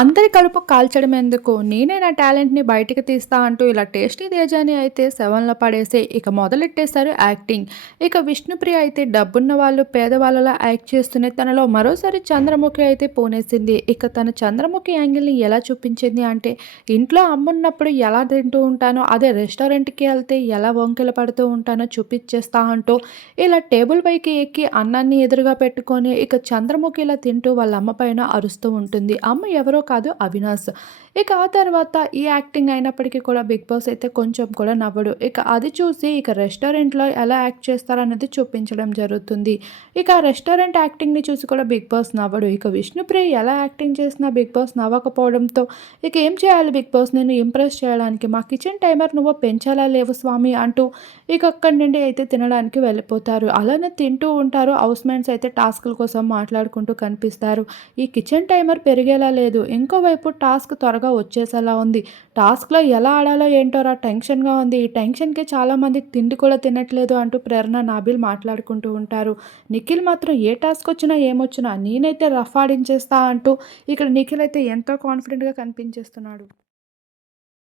అందరి కడుపు కాల్చడం ఎందుకు? నేనే నా టాలెంట్ని బయటికి తీస్తా అంటూ ఇలా టేస్టీ తేజాని అయితే సెవెన్లో పడేసి ఇక మొదలెట్టేశారు యాక్టింగ్. ఇక విష్ణుప్రియ అయితే డబ్బున్న వాళ్ళు పేదవాళ్ళలా యాక్ట్ చేస్తూనే తనలో మరోసారి చంద్రముఖి అయితే పూనేసింది. ఇక తన చంద్రముఖి యాంగిల్ని ఎలా చూపించింది అంటే ఇంట్లో అమ్మున్నప్పుడు ఎలా తింటూ ఉంటానో అదే రెస్టారెంట్కి వెళ్తే ఎలా వంకెలు పడుతూ ఉంటానో చూపించేస్తా అంటూ ఇలా టేబుల్ పైకి ఎక్కి అన్నాన్ని ఎదురుగా పెట్టుకొని ఇక చంద్రముఖి ఇలా తింటూ వాళ్ళ అమ్మ పైన అరుస్తూ ఉంటుంది. అమ్మ ఎవరో కాదు అవినాష్. ఇక ఆ తర్వాత ఈ యాక్టింగ్ అయినప్పటికీ కూడా బిగ్ బాస్ అయితే కొంచెం కూడా నవ్వడు. ఇక అది చూసి ఇక రెస్టారెంట్లో ఎలా యాక్ట్ చేస్తారనేది చూపించడం జరుగుతుంది. ఇక రెస్టారెంట్ యాక్టింగ్ని చూసి కూడా బిగ్ బాస్ నవ్వడు. ఇక విష్ణుప్రియ ఎలా యాక్టింగ్ చేసినా బిగ్ బాస్ నవ్వకపోవడంతో ఇక ఏం చేయాలి బిగ్ బాస్? నేను ఇంప్రెస్ చేయడానికి మా కిచెన్ టైమర్ నువ్వు పెంచాలా లేవు స్వామి అంటూ ఇక అక్కడి నుండి అయితే తినడానికి వెళ్ళిపోతారు. అలానే తింటూ ఉంటారు. హౌస్ మేట్స్ అయితే టాస్క్ల కోసం మాట్లాడుకుంటూ కనిపిస్తారు. ఈ కిచెన్ టైమర్ పెరిగేలా లేదు. ఇంకోవైపు టాస్క్ త్వరగా వచ్చేసేలా ఉంది. టాస్క్లో ఎలా ఆడాలో ఏంటో రా టెన్షన్గా ఉంది. ఈ టెన్షన్కి చాలామంది తిండి కూడా తినట్లేదు అంటూ ప్రేరణ నాబిల్ మాట్లాడుకుంటూ ఉంటారు. నిఖిల్ మాత్రం ఏ టాస్క్ వచ్చినా ఏమొచ్చినా నేనైతే రఫ్ ఆడించేస్తా అంటూ ఇక్కడ నిఖిల్ అయితే ఎంతో కాన్ఫిడెంట్గా కనిపించేస్తున్నాడు.